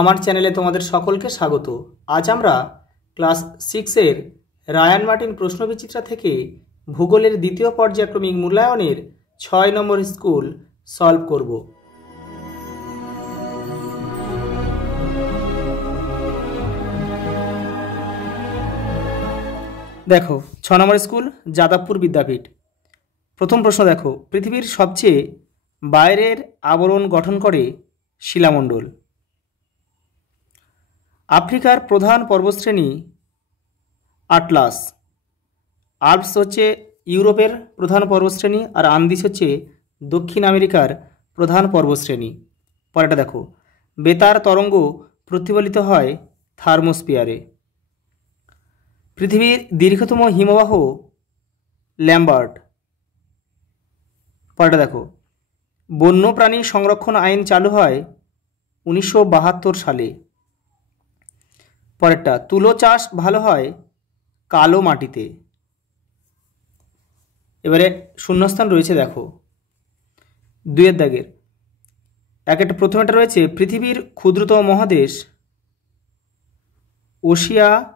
আমার চ্যানেলে তোমাদের সকলকে স্বাগত। আজ আমরা ক্লাস 6-এর রায়ান মার্টিন প্রশ্নবিচিত্রা থেকে ভূগোলের দ্বিতীয় পর্যায়ক্রমিক মূল্যায়নের 6 নম্বর স্কুল সলভ করব। দেখো 6 নম্বর স্কুল যাদবপুর বিদ্যাপীঠ। প্রথম প্রশ্ন দেখো, পৃথিবীর সবচেয়ে বাইরের আবরণ গঠন করে শিলামণ্ডল। আফ্রিকার প্রধান পর্বতশ্রেণী আটলাস। আল্পস হচ্ছে ইউরোপের প্রধান পর্বতশ্রেণী, আর আন্দিস হচ্ছে দক্ষিণ আমেরিকার প্রধান পর্বতশ্রেণী। পরেরটা দেখো, বেতার তরঙ্গ প্রতিফলিত হয় থার্মোস্ফিয়ারে। পৃথিবীর দীর্ঘতম হিমবাহ ল্যাম্বার্ট। পরেরটা দেখো, বন্যপ্রাণী সংরক্ষণ আইন চালু হয় 1972 সালে। পরেরটা, তুলো চাষ ভালো হয় কালো মাটিতে। এবারে শূন্যস্থান রয়েছে দেখো 2-এর দাগের প্রথমটা রয়েছে পৃথিবীর ক্ষুদ্রতম মহাদেশ ওশিয়ানিয়া।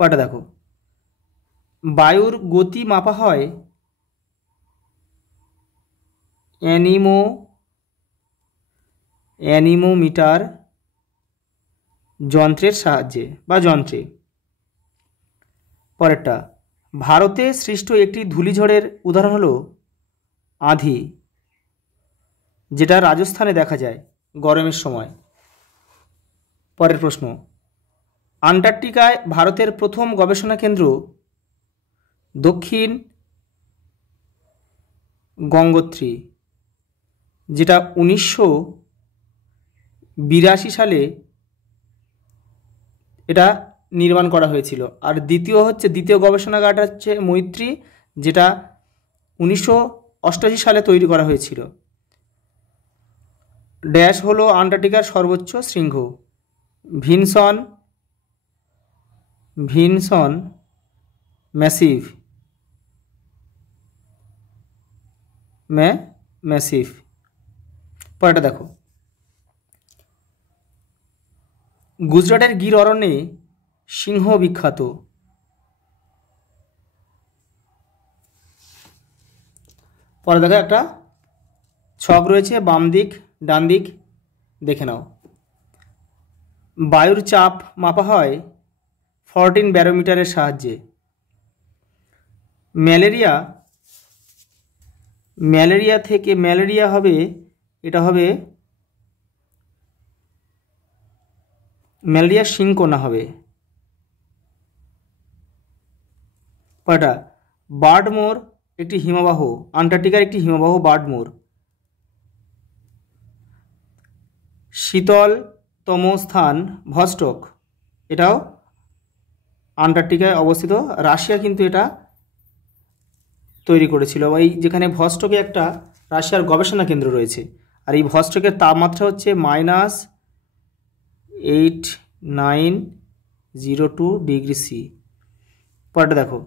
পরেরটা দেখো, বায়ুর গতি মাপা হয় অ্যানিমোমিটার যন্ত্রের সাহায্যে বা যন্ত্রে। পরেরটা, ভারতে সৃষ্ট একটি ধূলিঝড়ের উদাহরণ হলো আঁধি, যেটা রাজস্থানে দেখা যায় গরমের সময়। পরের প্রশ্ন, আন্টার্কটিকায় ভারতের প্রথম গবেষণা কেন্দ্র দক্ষিণ গঙ্গোত্রী, যেটা 1982 সালে এটা নির্মাণ করা হয়েছিল। আর দ্বিতীয় গবেষণাগারটা হচ্ছে মৈত্রী, যেটা 1988 সালে তৈরি করা হয়েছিল। ড্যাশ হলো আন্টার্কটিকার সর্বোচ্চ শৃঙ্গ ভিনসন ম্যাসিভ। পরেরটা দেখো, গুজরাটের গির অরণ্যে সিংহ বিখ্যাত। পরে দেখো একটা ছক রয়েছে, বাম দিক ডান দিক দেখে নাও। বায়ুর চাপ মাপা হয় 14 ব্যারোমিটারের সাহায্যে। ম্যালেরিয়া হবে ম্যালেরিয়া সিংকোনা হবে। পরেরটা, বার্ডমোর একটি হিমবাহ, আন্টার্কটিকার একটি হিমবাহ বার্ডমোর। শীতলতম স্থান ভস্টক, এটাও আন্টার্কটিকায় অবস্থিত। রাশিয়া কিন্তু এটা তৈরি করেছিল। এই যেখানে ভস্টকে একটা রাশিয়ার গবেষণা কেন্দ্র রয়েছে, আর এই ভস্টকের তাপমাত্রা হচ্ছে -8902 ডিগ্রি সি। পরেরটা দেখো,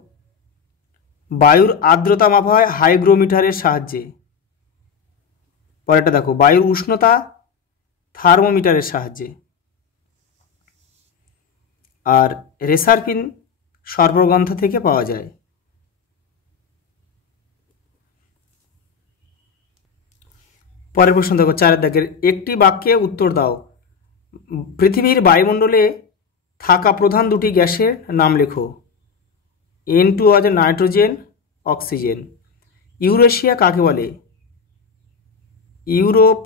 বায়ুর আর্দ্রতা মাপা হয় হাইগ্রোমিটারের সাহায্যে। পরেরটা দেখো, বায়ুর উষ্ণতা থার্মোমিটারের সাহায্যে। আর রেসারপিন সর্পগন্ধ থেকে পাওয়া যায়। পরের প্রশ্ন দেখো 4-এর দাগের, একটি বাক্যে উত্তর দাও। পৃথিবীর বায়ুমণ্ডলে থাকা প্রধান দুটি গ্যাসের নাম লেখো। N2 আছে নাইট্রোজেন, অক্সিজেন। ইউরেশিয়া কাকে বলে? ইউরোপ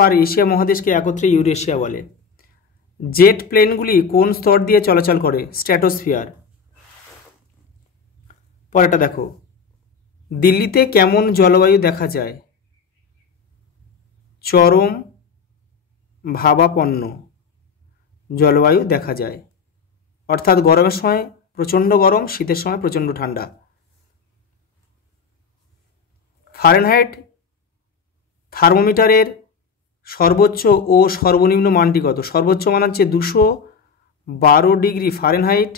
আর এশিয়া মহাদেশকে একত্রে ইউরেশিয়া বলে। জেট প্লেনগুলি কোন স্তর দিয়ে চলাচল করে? স্ট্র্যাটোস্ফিয়ার। পরেরটা দেখো, দিল্লিতে কেমন জলবায়ু দেখা যায়? চরম ভাবাপন্ন জলবায়ু দেখা যায়, অর্থাৎ গরমের সময় প্রচণ্ড গরম, শীতের সময় প্রচণ্ড ঠান্ডা। ফারেনহাইট থার্মোমিটারের সর্বোচ্চ ও সর্বনিম্ন মানটি কত? সর্বোচ্চ মান হচ্ছে 212 ডিগ্রি ফারেনহাইট,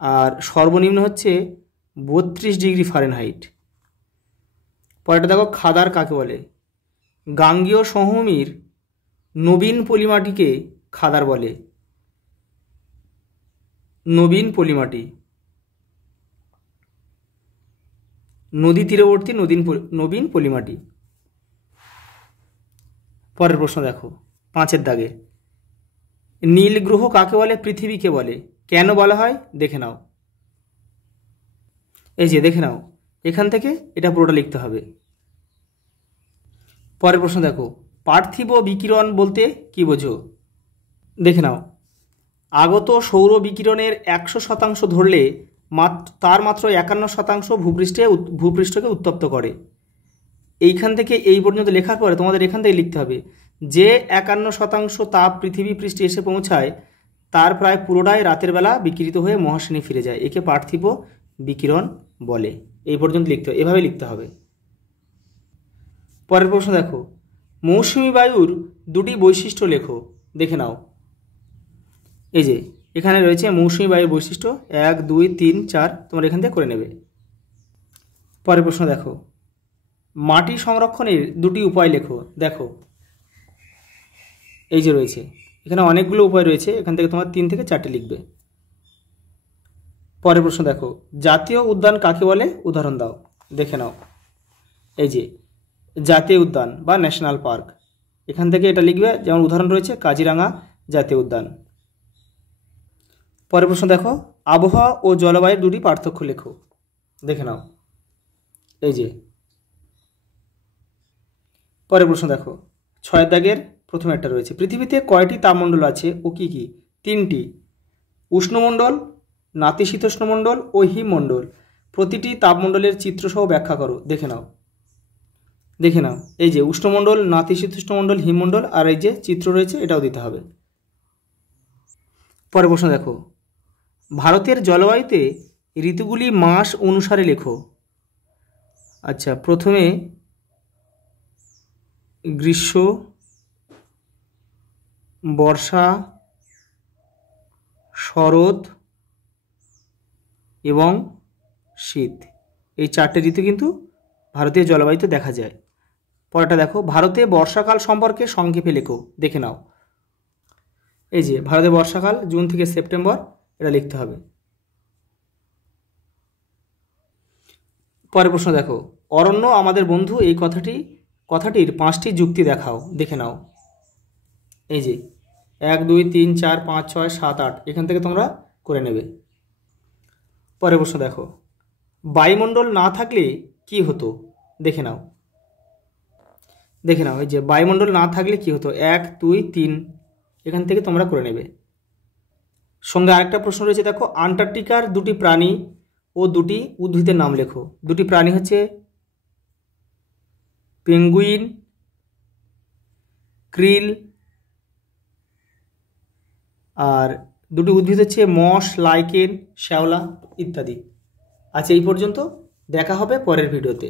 আর সর্বনিম্ন হচ্ছে 32°F। পরেরটা দেখো, খাদার কাকে বলে? গাঙ্গেয় সমভূমির নবীন পলিমাটিকে খাদার বলে। নবীন পলিমাটি, নদী তীরবর্তী নবীন পলিমাটি। পরের প্রশ্ন দেখো, 5 দাগে, নীল গ্রহ কাকে বলে? পৃথিবীকে বলে। কেন বলা হয় দেখে নাও। এই যে দেখে নাও, এখান থেকে এটা পুরোটা লিখতে হবে। পরের প্রশ্ন দেখো, পার্থিব বিকিরণ বলতে কি বোঝো? দেখে নাও, আগত সৌর বিকিরণের 100% ধরলে তার মাত্র 51% ভূপৃষ্ঠকে উত্তপ্ত করে। এইখান থেকে এই পর্যন্ত লেখার পরে তোমাদের এখান থেকে লিখতে হবে যে 51% তাপ পৃথিবী পৃষ্ঠে এসে পৌঁছায় তার প্রায় পুরোটাই রাতের বেলা বিকিরিত হয়ে মহাশূন্যে ফিরে যায়। একে পার্থিব বিকিরণ বলে। এই পর্যন্ত লিখতে হবে, এভাবে লিখতে হবে। পরের প্রশ্ন দেখো, মৌসুমী বায়ুর 2টি বৈশিষ্ট্য লেখো। দেখে নাও, এই যে এখানে রয়েছে মৌসুমী বায়ুর বৈশিষ্ট্য 1, 2, 3, 4, তোমরা এখান থেকে করে নেবে। পরের প্রশ্ন দেখো, মাটি সংরক্ষণের 2টি উপায় লেখো। দেখো, এই যে রয়েছে, এখানে অনেকগুলো উপায় রয়েছে, এখান থেকে তোমার 3 থেকে 4টে লিখবে। পরের প্রশ্ন দেখো, জাতীয় উদ্যান কাকে বলে? উদাহরণ দাও। দেখে নাও, এই যে জাতীয় উদ্যান বা ন্যাশনাল পার্ক, এখান থেকে এটা লিখবে। যেমন উদাহরণ রয়েছে কাজিরাঙা জাতীয় উদ্যান। পরের প্রশ্ন দেখো, আবহাওয়া ও জলবায়ুর 2টি পার্থক্য লেখো। দেখে নাও, এই যে। পরের প্রশ্ন দেখো, 6 দাগের প্রথমে একটা রয়েছে, পৃথিবীতে কয়টি তাপমণ্ডল আছে ও কি কি? 3টি, উষ্ণমণ্ডল, নাতিশীতোষ্ণমণ্ডল ও হিমমণ্ডল। প্রতিটি তাপমণ্ডলের চিত্রসহ ব্যাখ্যা করো। দেখে নাও, দেখে নাও, এই যে উষ্ণমণ্ডল, নাতিশীতোষ্ণমণ্ডল, হিমমণ্ডল, আর এই যে চিত্র রয়েছে এটাও দিতে হবে। পরের প্রশ্ন দেখো, ভারতের জলবায়ুতে ঋতুগুলি মাস অনুসারে লেখো। আচ্ছা, প্রথমে গ্রীষ্ম, বর্ষা, শরৎ এবং শীত, এই 4টে ঋতু কিন্তু ভারতীয় জলবায়ুতে দেখা যায়। পরেরটা দেখো, ভারতে বর্ষাকাল সম্পর্কে সংক্ষেপে লেখো। দেখে নাও, এই যে ভারতে বর্ষাকাল জুন থেকে সেপ্টেম্বর, এটা লিখতে হবে। পরের প্রশ্ন দেখো, অরণ্য আমাদের বন্ধু এই কথাটির 5টি যুক্তি দেখাও। দেখে নাও, এই যে 1, 2, 3, 4, 5, 6, 7, 8, এখান থেকে তোমরা করে নেবে। পরের প্রশ্ন দেখো, বায়ুমণ্ডল না থাকলে কি হতো? দেখে নাও, দেখে নাও, এই যে বায়ুমণ্ডল না থাকলে কি হতো? 1, 2, 3, এখান থেকে তোমরা করে নেবে। সঙ্গে আরেকটা প্রশ্ন রয়েছে, দেখো, আন্টার্কটিকার 2টি প্রাণী ও 2টি উদ্ভিদের নাম লেখো। 2টি প্রাণী হচ্ছে পেঙ্গুইন, ক্রিল, আর 2টি উদ্ভিদ হচ্ছে মস, লাইকেন, শ্যাওলা ইত্যাদি। আচ্ছা, এই পর্যন্ত, দেখা হবে পরের ভিডিওতে।